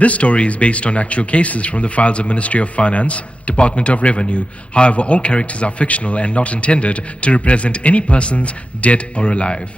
This story is based on actual cases from the files of Ministry of Finance, Department of Revenue. However, all characters are fictional and not intended to represent any persons dead or alive.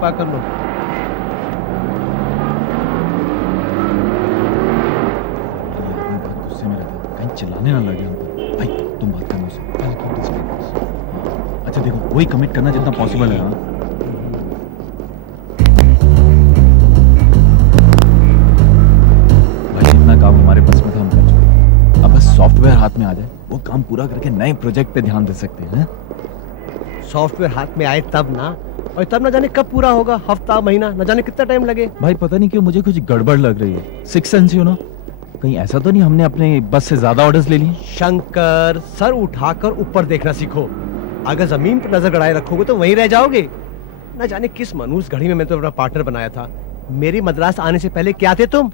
Park कर लो। गुस्से में रहता है, कहीं चिल्लाने ना लगे हम पर। भाई तुम बात करना उससे। अच्छा देखो वही कमिट करना जितना पॉसिबल है। भाई जितना काम हमारे पास में था हम कर चुके। अब बस सॉफ्टवेयर हाथ में आ जाए, वो काम पूरा करके नए प्रोजेक्ट पे ध्यान दे सकते हैं। सॉफ्टवेयर हाथ में आए तब ना, और तब ना जाने कब पूरा होगा, हफ्ता महीना न जाने कितना टाइम लगे। भाई पता नहीं क्यों मुझे कुछ गड़बड़ लग रही है। सिक्स सेंस यू नो, कहीं ऐसा तो नहीं हमने अपने बस से ज्यादा ऑर्डर्स ले लिए। शंकर, सर उठाकर ऊपर देखना सीखो। अगर जमीन पर नजर गड़ाए रखोगे तो वहीं रह जाओगे। न जाने किस मनूस घड़ी में मैं तो अपना पार्टनर बनाया था। मेरी मद्रास आने से पहले क्या थे तुम?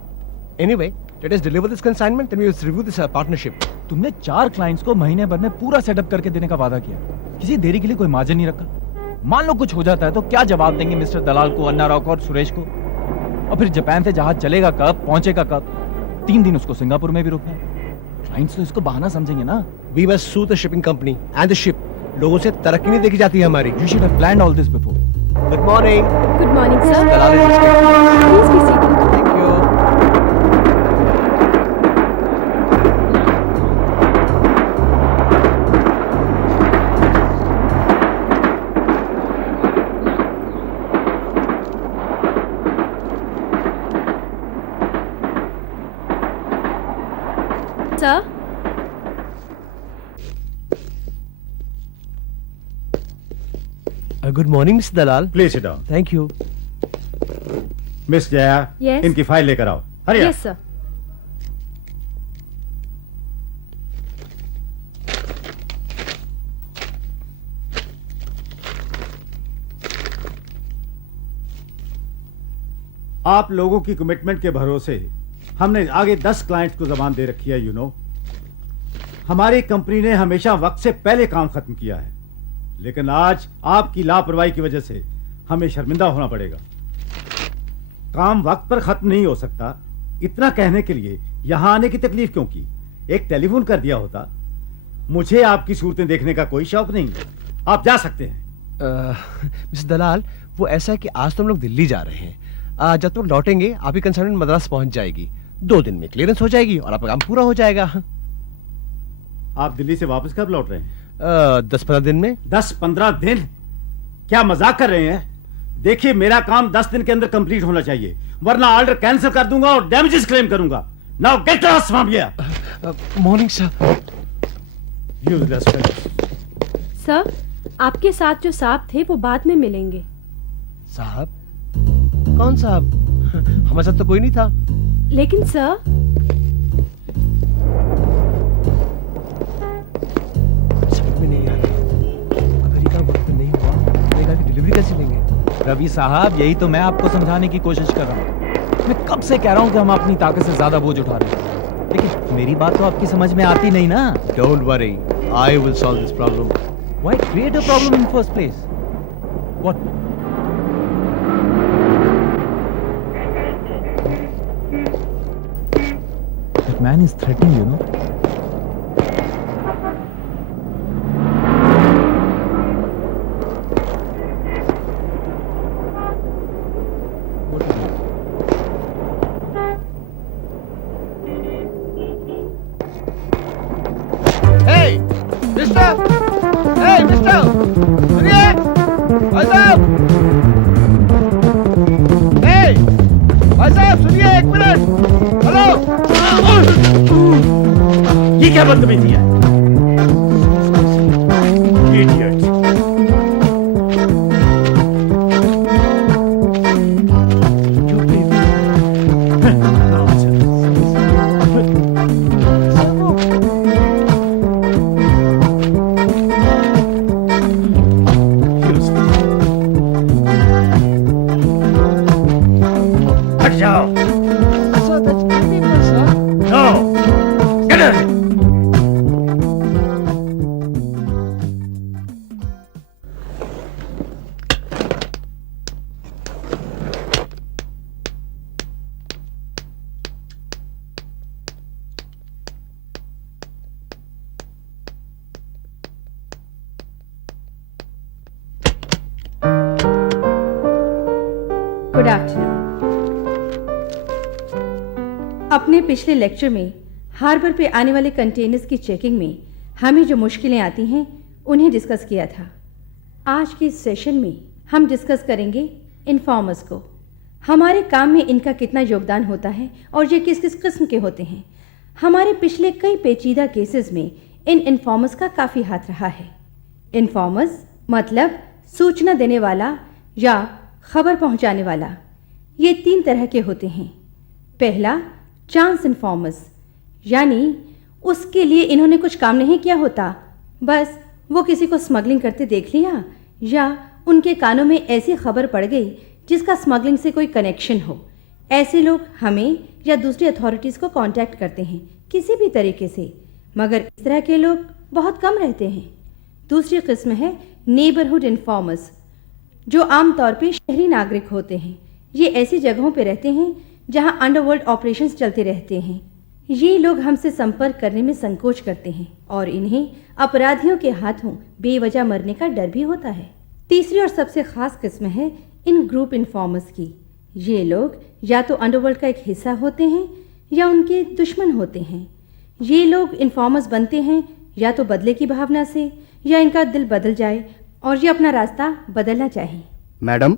Anyway, let us deliver this consignment, then we will review this partnership. तुमने 4 क्लाइंट्स को महीने भर में पूरा सेटअप करके देने का वादा किया, किसी देरी के लिए कोई मार्जिन नहीं रखा। मान लो कुछ हो जाता है तो क्या जवाब देंगे मिस्टर दलाल को, अन्ना राव को और सुरेश को? और फिर जापान से जहाज चलेगा कब, पहुंचेगा कब? 3 दिन उसको सिंगापुर में भी रुकना है। क्लाइंट्स तो इसको बहाना समझेंगे ना। We must sue the shipping company and the ship. लोगों से तरक्की नहीं देखी जाती है हमारी। You should have planned all this before. Good morning. Good morning, sir. Dalal is expecting. Please be seated. Thank you. Sir? Good morning, Mr. Dalal. Please sit down. Thank you. Miss Jaya, Yes? इनकी file लेकर आओ। हरी Yes, sir. आप लोगों की commitment के भरोसे हमने आगे 10 क्लाइंट्स को जबान दे रखी है। यू नो, हमारी कंपनी ने हमेशा वक्त से पहले काम खत्म किया है, लेकिन आज आपकी लापरवाही की वजह से हमें शर्मिंदा होना पड़ेगा। काम वक्त पर खत्म नहीं हो सकता, इतना कहने के लिए यहां आने की तकलीफ क्यों की? एक टेलीफोन कर दिया होता। मुझे आपकी सूरतें देखने का कोई शौक नहीं है, आप जा सकते हैं। मिस्टर दलाल, वो ऐसा है कि आज तो हम लोग दिल्ली जा रहे हैं। जब तक लौटेंगे आपकी कंसाइनमेंट मद्रास पहुंच जाएगी। 2 दिन में क्लियरेंस हो जाएगी और आपका काम पूरा हो जाएगा। आप दिल्ली से वापस कब लौट रहे हैं? 10-15 दिन में। 10-15 दिन? क्या मजाक कर रहे हैं? देखिए, मेरा काम 10 दिन के अंदर कंप्लीट होना चाहिए, वरना ऑर्डर कैंसिल कर दूंगा और डैमेजेस क्लेम करूंगा। Now get lost from here. Morning sir. Useless fellow. Sir, आपके साथ जो साहब थे वो बाद में मिलेंगे। साहब? कौन साहब? हमारे साथ तो कोई नहीं था। लेकिन सर, समझ में नहीं आ रहा। अगर ये काम वक्त पे नहीं हुआ तो ये गाड़ी डिलीवरी कैसे लेंगे? रवि साहब, यही तो मैं आपको समझाने की कोशिश कर रहा हूँ। मैं कब से कह रहा हूँ कि हम अपनी ताकत से ज्यादा बोझ उठा रहे हैं, लेकिन मेरी बात तो आपकी समझ में आती नहीं ना। Don't worry, I will solve this problem. Why create a problem in first place? What? That man is threatening, you know. What is it? Hey, mister! Hey, mister! सुनिए! भाई साहब! Hey! भाई साहब सुनिए, 1 मिनट! हेलो! ये क्या बदतमीजी है? Idiot. हट जाओ। Sir, that's illegal, sir. No. Get out. Good afternoon. अपने पिछले लेक्चर में हार्बर पे आने वाले कंटेनर्स की चेकिंग में हमें जो मुश्किलें आती हैं उन्हें डिस्कस किया था। आज के इस सेशन में हम डिस्कस करेंगे इन्फॉर्मर्स को, हमारे काम में इनका कितना योगदान होता है और ये किस किस किस्म के होते हैं। हमारे पिछले कई पेचीदा केसेस में इन इन्फॉर्मर्स का काफ़ी हाथ रहा है। इन्फॉर्मर्स मतलब सूचना देने वाला या खबर पहुंचाने वाला। ये 3 तरह के होते हैं। पहला, चांस इन्फॉर्मर्स, यानी उसके लिए इन्होंने कुछ काम नहीं किया होता, बस वो किसी को स्मगलिंग करते देख लिया या उनके कानों में ऐसी खबर पड़ गई जिसका स्मगलिंग से कोई कनेक्शन हो। ऐसे लोग हमें या दूसरी अथॉरिटीज़ को कांटेक्ट करते हैं किसी भी तरीके से, मगर इस तरह के लोग बहुत कम रहते हैं। दूसरी किस्म है नेबरहुड इन्फॉर्मर्स, जो आमतौर पे शहरी नागरिक होते हैं। ये ऐसी जगहों पे रहते हैं जहां अंडरवर्ल्ड ऑपरेशंस चलते रहते हैं। ये लोग हमसे संपर्क करने में संकोच करते हैं और इन्हें अपराधियों के हाथों बेवजह मरने का डर भी होता है। तीसरी और सबसे ख़ास किस्म है इन ग्रुप इन्फॉर्मर्स की। ये लोग या तो अंडरवर्ल्ड का एक हिस्सा होते हैं या उनके दुश्मन होते हैं। ये लोग इन्फॉर्मर्स बनते हैं या तो बदले की भावना से, या इनका दिल बदल जाए और ये अपना रास्ता बदलना चाहें। मैडम,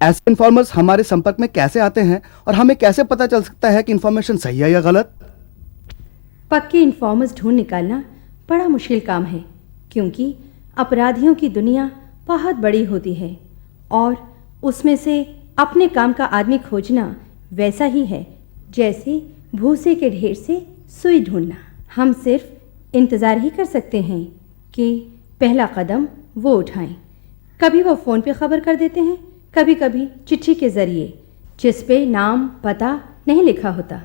ऐसे इन्फॉर्मर्स हमारे संपर्क में कैसे आते हैं और हमें कैसे पता चल सकता है कि इन्फॉर्मेशन सही है या गलत? पक्के इन्फॉर्मर्स ढूंढ निकालना बड़ा मुश्किल काम है, क्योंकि अपराधियों की दुनिया बहुत बड़ी होती है और उसमें से अपने काम का आदमी खोजना वैसा ही है जैसे भूसे के ढेर से सुई ढूंढना। हम सिर्फ इंतज़ार ही कर सकते हैं कि पहला कदम वो उठाएं। कभी वो फ़ोन पे खबर कर देते हैं, कभी कभी चिट्ठी के ज़रिए जिस पे नाम पता नहीं लिखा होता।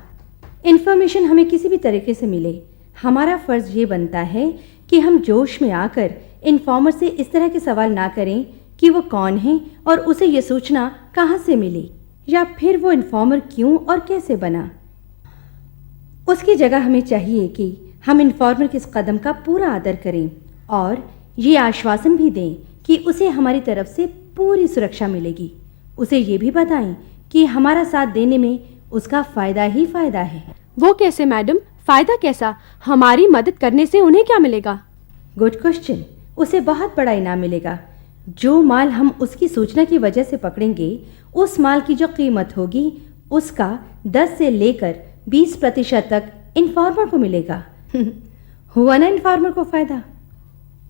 इन्फॉर्मेशन हमें किसी भी तरीके से मिले, हमारा फ़र्ज़ ये बनता है कि हम जोश में आकर इन्फॉर्मर से इस तरह के सवाल ना करें कि वो कौन है और उसे ये सूचना कहाँ से मिली, या फिर वो इन्फॉर्मर क्यों और कैसे बना। उसकी जगह हमें चाहिए कि हम इन्फॉर्मर के इस कदम का पूरा आदर करें और ये आश्वासन भी दें कि उसे हमारी तरफ से पूरी सुरक्षा मिलेगी। उसे ये भी बताएं कि हमारा साथ देने में उसका फ़ायदा ही फ़ायदा है। वो कैसे मैडम? फायदा कैसा? हमारी मदद करने से उन्हें क्या मिलेगा? Good question. उसे बहुत बड़ा इनाम मिलेगा। जो माल हम उसकी सूचना की वजह से पकड़ेंगे, उस माल की जो कीमत होगी उसका 10 से लेकर 20% तक इन्फॉर्मर को मिलेगा। हुआ ना इन्फॉर्मर को फ़ायदा।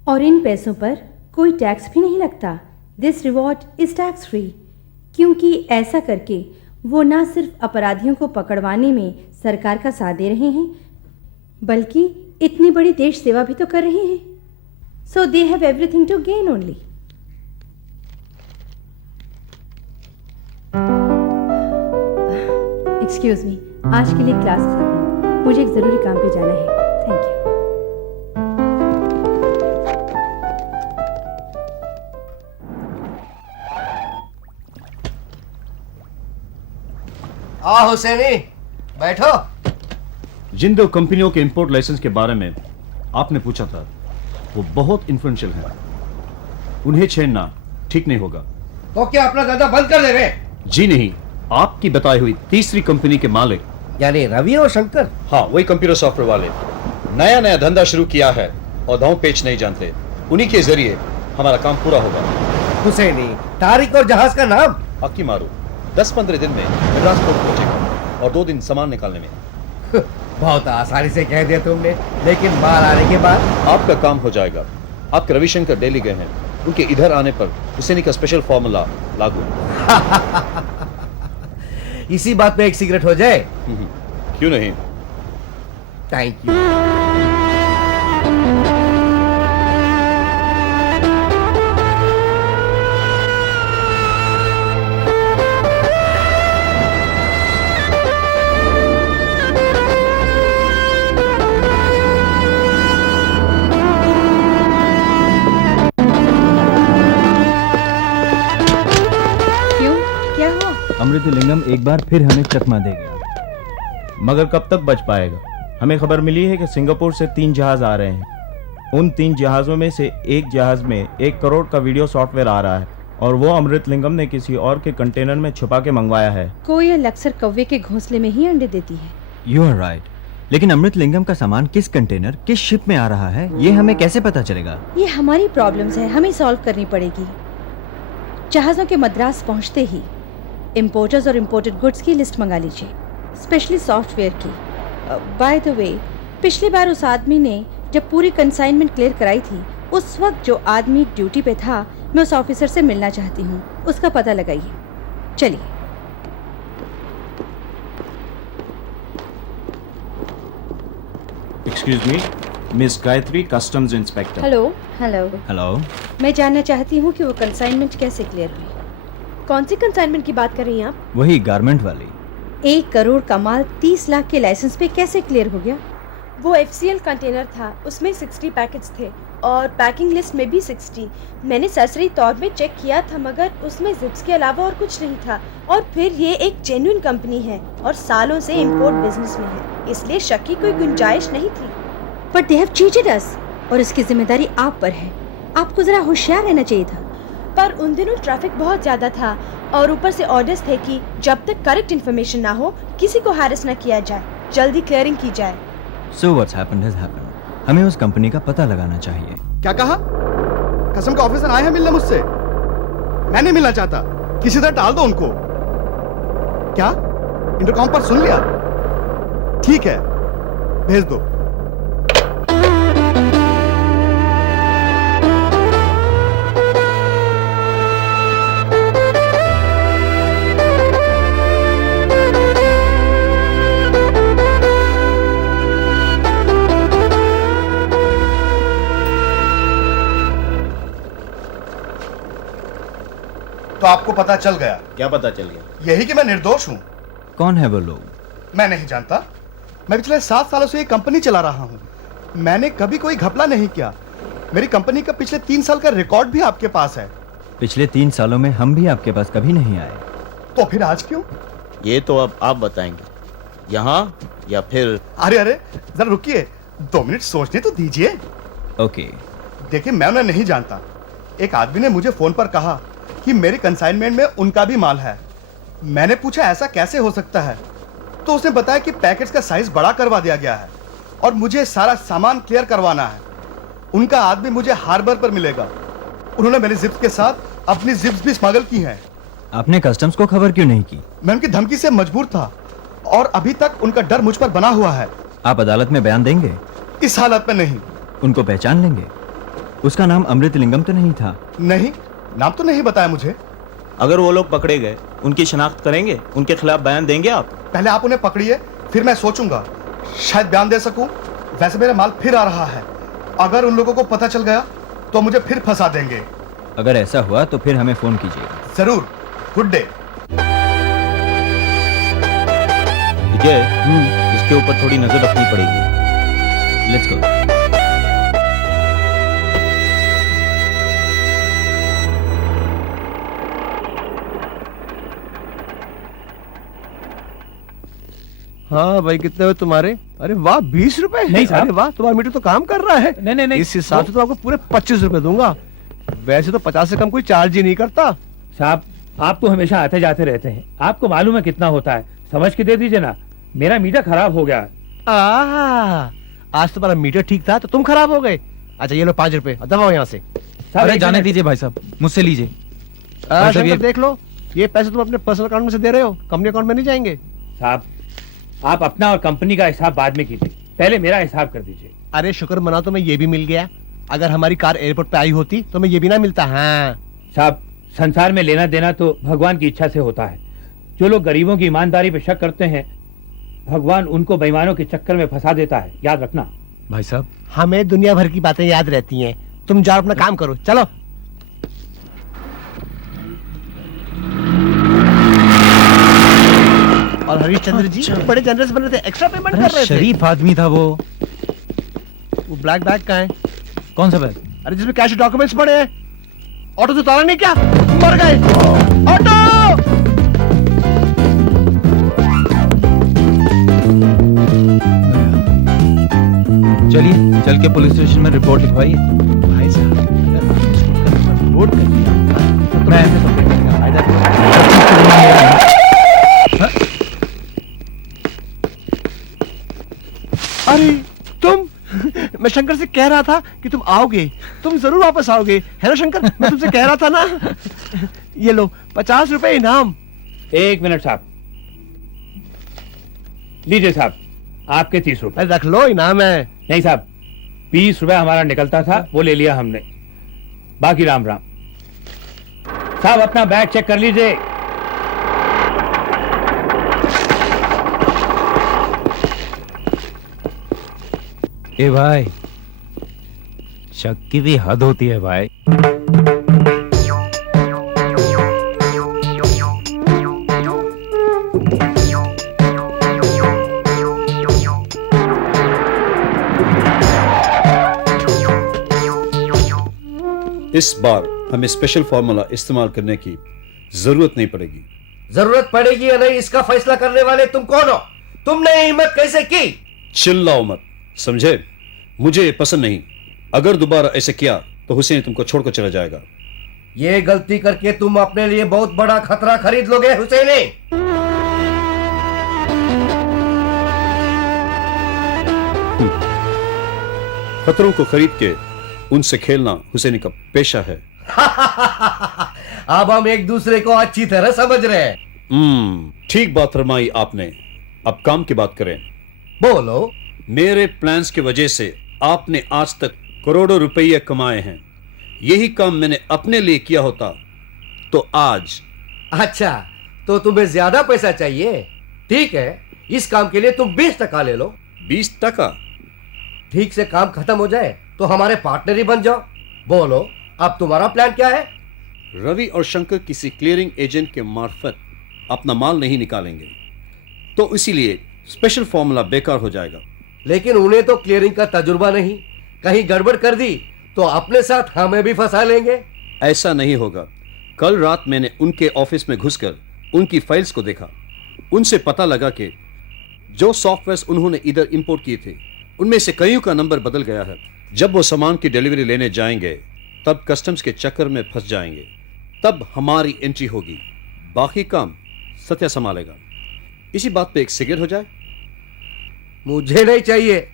और इन पैसों पर कोई टैक्स भी नहीं लगता। This reward is tax free, क्योंकि ऐसा करके वो ना सिर्फ अपराधियों को पकड़वाने में सरकार का साथ दे रहे हैं, बल्कि इतनी बड़ी देश सेवा भी तो कर रहे हैं। So they have everything to gain only. Excuse me, आज के लिए क्लास खत्म। मुझे एक ज़रूरी काम पे जाना है। Thank you. हुसैनी, बैठो। जिन दो कंपनियों के इंपोर्ट लाइसेंस के बारे में आपने पूछा था, वो बहुत इन्फ्लुएंशियल हैं। उन्हें छेड़ना ठीक नहीं होगा। तो क्या अपना धंधा बंद कर दे रहे? जी नहीं, आपकी बताई हुई तीसरी कंपनी के मालिक, यानी रवि और शंकर? हाँ, वही कंप्यूटर सॉफ्टवेयर वाले नया धंधा शुरू किया है और दांव पेच नहीं जानते। उन्हीं के जरिए हमारा काम पूरा होगा। हुसैनी, तारिक और जहाज का नाम? अक्की मारू 10-15 दिन में मद्रास पोर्ट पहुंचेगा और 2 दिन सामान निकालने में। बहुत आसानी से कह दिया तुमने, लेकिन माल आने के बाद? आपका काम हो जाएगा। आपके रविशंकर दिल्ली गए हैं, उनके इधर आने पर हुसैनी का स्पेशल फॉर्मूला लागू। इसी बात पे एक सिगरेट हो जाए? क्यों नहीं? Thank you. अमृतलिंगम एक बार फिर हमें चकमा दे गया। मगर कब तक बच पाएगा? हमें खबर मिली है कि सिंगापुर से 3 जहाज आ रहे हैं। उन 3 जहाज़ों में से एक जहाज में 1 करोड़ का वीडियो सॉफ्टवेयर आ रहा है और वो अमृतलिंगम ने किसी और के कंटेनर में छुपा के मंगवाया है। कोयल अक्सर कौवे के घोंसले में ही अंडे देती है। यू आर राइट, लेकिन अमृतलिंगम का सामान किस कंटेनर, किस शिप में आ रहा है, ये हमें कैसे पता चलेगा? ये हमारी प्रॉब्लम्स है, हमें सॉल्व करनी पड़ेगी। जहाज़ों के मद्रास पहुंचते ही इम्पोर्टर्स और इम्पोर्टेड गुड्स की लिस्ट मंगा लीजिए, स्पेशली सॉफ्टवेयर की। बाय द वे, पिछली बार उस आदमी ने जब पूरी कंसाइनमेंट क्लियर कराई थी, उस वक्त जो आदमी ड्यूटी पे था, मैं उस ऑफिसर से मिलना चाहती हूँ। उसका पता लगाइए। चलिए। Excuse me, miss Gayatri, customs inspector. Hello. Hello. Hello. मैं जानना चाहती हूँ कि वो कंसाइनमेंट कैसे क्लियर हुई। कौन सी कंसाइनमेंट की बात कर रही हैं आप? वही गारमेंट वाली। 1 करोड़ का माल 30 लाख के लाइसेंस पे कैसे क्लियर हो गया? वो FCL कंटेनर था, उसमें 60 पैकेट्स थे और पैकिंग लिस्ट में भी 60। मैंने सरसरी तौर पे चेक किया था, मगर उसमें जिप्स के अलावा और कुछ नहीं था। और फिर ये एक जेन्युइन कंपनी है और सालों से इंपोर्ट बिजनेस में है, इसलिए शक की कोई गुंजाइश नहीं थी। बट दे हैव चीटेड अस, और इसकी जिम्मेदारी आप पर है। आपको जरा होशियार रहना चाहिए था। पर उन दिनों ट्रैफिक बहुत ज़्यादा था और ऊपर से ऑर्डर्स थे कि जब तक करेक्ट इन्फॉर्मेशन ना हो किसी को हैरेस ना किया जाए, जल्दी क्लियरिंग की जाए। So what's happened has happened. हमें उस कंपनी का पता लगाना चाहिए। क्या कहा? कसम का ऑफिसर आए हैं मिलने मुझसे। मैं नहीं मिलना चाहता, किसी तरह टाल दो उनको। क्या इंटरकॉम पर सुन लिया? ठीक है, भेज दो। तो आपको पता चल गया? क्या पता चल गया? यही कि मैं निर्दोष हूं। कौन है वो लोग? मैं नहीं जानता। मैं पिछले 7 सालों से ये कंपनी चला रहा हूं। मैंने कभी कोई घपला नहीं किया। मेरी कंपनी का पिछले 3 साल का रिकॉर्ड भी आपके पास है। पिछले 3 सालों में हम भी आपके पास कभी नहीं आए। तो फिर आज क्यों? ये तो अब आप बताएंगे। यहाँ या फिर? अरे अरे जरा रुकिए, 2 मिनट सोचने तो दीजिए। ओके। देखिए मैं उन्हें नहीं जानता। एक आदमी ने मुझे फोन पर कहा कि मेरी कंसाइनमेंट में उनका भी माल है। मैंने पूछा ऐसा कैसे हो सकता है, तो उसने बताया कि पैकेट्स का साइज बड़ा करवा दिया गया है और मुझे सारा सामान क्लियर करवाना है। उनका आदमी मुझे हार्बर पर मिलेगा। उन्होंने मेरी जिप्स के साथ अपनी जिप्स भी स्मगल की हैं। आपने कस्टम्स को खबर क्यों नहीं की? मैं उनकी धमकी से मजबूर था और अभी तक उनका डर मुझ पर बना हुआ है। आप अदालत में बयान देंगे? इस हालत में नहीं। उनको पहचान लेंगे? उसका नाम अमृत लिंगम तो नहीं था? नहीं, नाम तो नहीं बताया मुझे। अगर वो लोग पकड़े गए, उनकी शनाख्त करेंगे, उनके खिलाफ बयान देंगे आप? पहले आप उन्हें पकड़िए, फिर मैं सोचूंगा, शायद बयान दे सकूं। वैसे मेरा माल फिर आ रहा है। अगर उन लोगों को पता चल गया तो मुझे फिर फंसा देंगे। अगर ऐसा हुआ तो फिर हमें फोन कीजिएगा। जरूर। Good day. विजय, इसके ऊपर थोड़ी नजर रखनी पड़ेगी। Let's go. हाँ भाई, कितने हुए तुम्हारे? अरे वाह, 20 रुपए? नहीं साहब। अरे वाह, तुम्हारा मीटर तो काम कर रहा है। नहीं। इस हिसाब से तो आपको पूरे 25 रुपए दूंगा। वैसे तो 50 से कम कोई चार्ज ही नहीं करता। साहब, आप तो हमेशा आते जाते रहते हैं, आपको मालूम है कितना होता है। समझ के दे दीजिए ना, मेरा मीटर खराब हो गया। आज तुम्हारा मीटर ठीक था तो तुम खराब हो गए। अच्छा ये लो 5 रुपए, दबाओ यहाँ से। अरे जाने दीजिए भाई साहब, मुझसे लीजिए। भाई साहब, ये देख लो, ये पैसे तुम अपने पर्सनल अकाउंट में से दे रहे हो, कंपनी अकाउंट में नहीं जाएंगे। साहब, आप अपना और कंपनी का हिसाब बाद में कीजिए, पहले मेरा हिसाब कर दीजिए। अरे शुक्र मना तो मैं ये भी मिल गया। अगर हमारी कार एयरपोर्ट पे आई होती तो मैं ये भी ना मिलता। हाँ साहब, संसार में लेना देना तो भगवान की इच्छा से होता है। जो लोग गरीबों की ईमानदारी पे शक करते हैं, भगवान उनको बेईमानों के चक्कर में फंसा देता है, याद रखना। भाई साहब, हमें दुनिया भर की बातें याद रहती हैं। तुम जाओ अपना काम करो, चलो। और हरीशचंद्र जी बड़े जनरस बन रहे थे, एक्स्ट्रा पेमेंट कर रहे थे। शरीफ आदमी था वो। ब्लैक बैग कहाँ है? कौन सा बैग? अरे जिसमें कैश डॉक्यूमेंट्स पड़े हैं। ऑटो से उतारा नहीं क्या? मर गए। ऑटो! चलिए, चल के पुलिस स्टेशन में रिपोर्ट लिखवाइए। भाई साहब, अगर आपने इसको रिपोर्ट कर दिया तो मैं अरे तुम, मैं शंकर से कह रहा था कि तुम आओगे, तुम जरूर वापस आओगे, है ना शंकर? मैं तुमसे कह रहा था ना। ये लो 50 रुपए इनाम। 1 मिनट साहब, लीजिए साहब, आपके 30 रुपए। रख लो, इनाम है। नहीं साहब, 20 रुपए हमारा निकलता था, वो ले लिया हमने, बाकी राम राम। साहब अपना बैग चेक कर लीजिए। ए भाई, शक की भी हद होती है भाई। इस बार हमें स्पेशल फॉर्मूला इस्तेमाल करने की जरूरत नहीं पड़ेगी। जरूरत पड़ेगी या नहीं, इसका फैसला करने वाले तुम कौन हो? तुमने हिम्मत कैसे की? चिल्लाओ मत, समझे? मुझे ये पसंद नहीं। अगर दोबारा ऐसे किया तो हुसैन तुमको छोड़कर चला जाएगा। ये गलती करके तुम अपने लिए बहुत बड़ा खतरा खरीद लोगे हुसैनी। खतरों को खरीद के उनसे खेलना हुसैनी का पेशा है। अब हम एक दूसरे को अच्छी तरह समझ रहे हैं। ठीक बात फरमाई आपने। अब काम की बात करें। बोलो। मेरे प्लान्स की वजह से आपने आज तक करोड़ों रुपये कमाए हैं। यही काम मैंने अपने लिए किया होता तो आज। अच्छा, तो तुम्हें ज्यादा पैसा चाहिए? ठीक है, इस काम के लिए तुम 20% ले लो। 20%? ठीक से काम खत्म हो जाए तो हमारे पार्टनर ही बन जाओ। बोलो, अब तुम्हारा प्लान क्या है? रवि और शंकर किसी क्लियरिंग एजेंट के मार्फत अपना माल नहीं निकालेंगे, तो इसीलिए स्पेशल फॉर्मूला बेकार हो जाएगा। लेकिन उन्हें तो क्लियरिंग का तजुर्बा नहीं, कहीं गड़बड़ कर दी तो अपने साथ हमें भी फंसा लेंगे। ऐसा नहीं होगा। कल रात मैंने उनके ऑफिस में घुसकर उनकी फाइल्स को देखा। उनसे पता लगा कि जो सॉफ्टवेयर उन्होंने इधर इंपोर्ट किए थे उनमें से कईयों का नंबर बदल गया है। जब वो सामान की डिलीवरी लेने जाएंगे तब कस्टम्स के चक्कर में फंस जाएंगे, तब हमारी एंट्री होगी, बाकी काम सत्या संभालेगा। इसी बात पे एक सिगरेट हो जाए। मुझे नहीं चाहिए।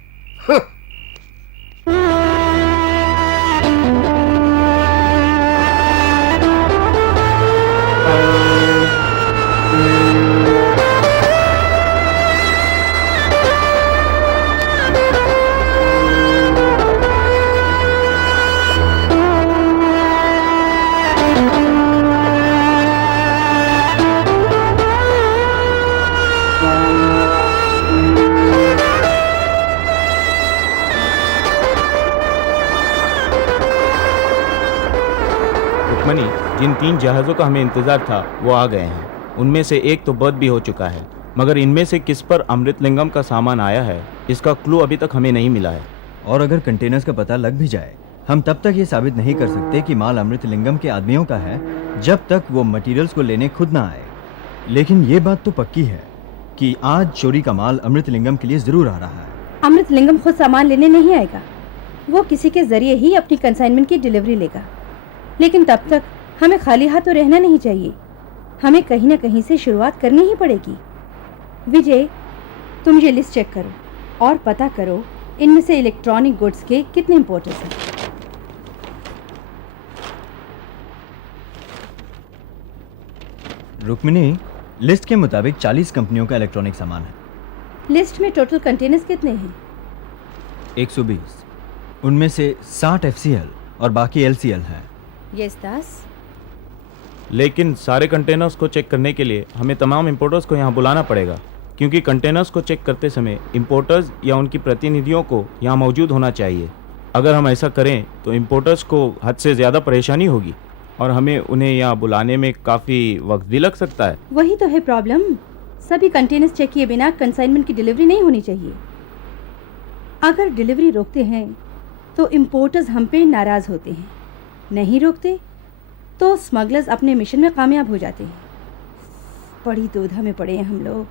रुक्मणी, जिन 3 जहाज़ों का हमें इंतजार था वो आ गए हैं। उनमें से एक तो बर्थ भी हो चुका है, मगर इनमें से किस पर अमृतलिंगम का सामान आया है इसका क्लू अभी तक हमें नहीं मिला है। और अगर कंटेनर्स का पता लग भी जाए, हम तब तक ये साबित नहीं कर सकते कि माल अमृतलिंगम के आदमियों का है जब तक वो मटेरियल्स को लेने खुद ना आए। लेकिन ये बात तो पक्की है कि आज चोरी का माल अमृतलिंगम के लिए जरूर आ रहा है। अमृतलिंगम खुद सामान लेने नहीं आएगा, वो किसी के जरिए ही अपनी कंसाइनमेंट की डिलीवरी लेगा। लेकिन तब तक हमें खाली हाथ तो रहना नहीं चाहिए, हमें कहीं ना कहीं से शुरुआत करनी ही पड़ेगी। विजय, तुम ये लिस्ट चेक करो और पता करो इनमें से इलेक्ट्रॉनिक गुड्स के कितने इंपोर्टर्स हैं। रुक्मिणी, लिस्ट के मुताबिक 40 कंपनियों का इलेक्ट्रॉनिक सामान है। लिस्ट में टोटल कंटेनर्स कितने हैं? 120। उनमें से 60 FCL और बाकी LCL है। यस दास। लेकिन सारे कंटेनर्स को चेक करने के लिए हमें तमाम इंपोर्टर्स को यहाँ बुलाना पड़ेगा, क्योंकि कंटेनर्स को चेक करते समय इंपोर्टर्स या उनकी प्रतिनिधियों को यहाँ मौजूद होना चाहिए। अगर हम ऐसा करें तो इंपोर्टर्स को हद से ज़्यादा परेशानी होगी और हमें उन्हें यहाँ बुलाने में काफ़ी वक्त भी लग सकता है। वही तो है प्रॉब्लम, सभी कंटेनर्स चेक किए बिना कंसाइनमेंट की डिलीवरी नहीं होनी चाहिए। अगर डिलीवरी रोकते हैं तो इंपोर्टर्स हम पे नाराज़ होते हैं, नहीं रोकते तो स्मगलर्स अपने मिशन में कामयाब हो जाते हैं। बड़ी दुविधा में पड़े हैं हम लोग।